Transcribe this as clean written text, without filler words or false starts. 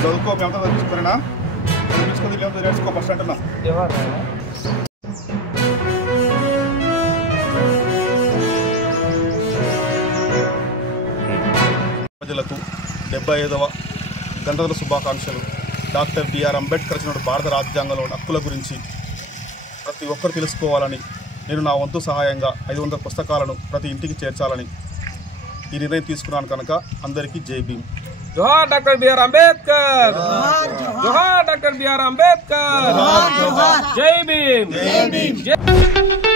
చదువుకో మేము అంతా చదివించుకున్నా చదివించుకొని లేకపోతే నేర్చుకో ఫస్ట్ అంటున్నా. ప్రజలకు 75వ గణతంత్ర శుభాకాంక్షలు. డాక్టర్ బిఆర్ అంబేద్కర్ రచన భారత రాజ్యాంగంలో హక్కుల గురించి ప్రతి ఒక్కరు తెలుసుకోవాలని నేను నా వంతు సహాయంగా 500 పుస్తకాలను ప్రతి ఇంటికి చేర్చాలని ఈ నిర్ణయం తీసుకున్నాను కనుక అందరికీ జై భీమ్. जोहार डॉक्टर बीआर अंबेडकर, जोहार डॉक्टर बीआर अंबेडकर, जय भीम, जय भीम।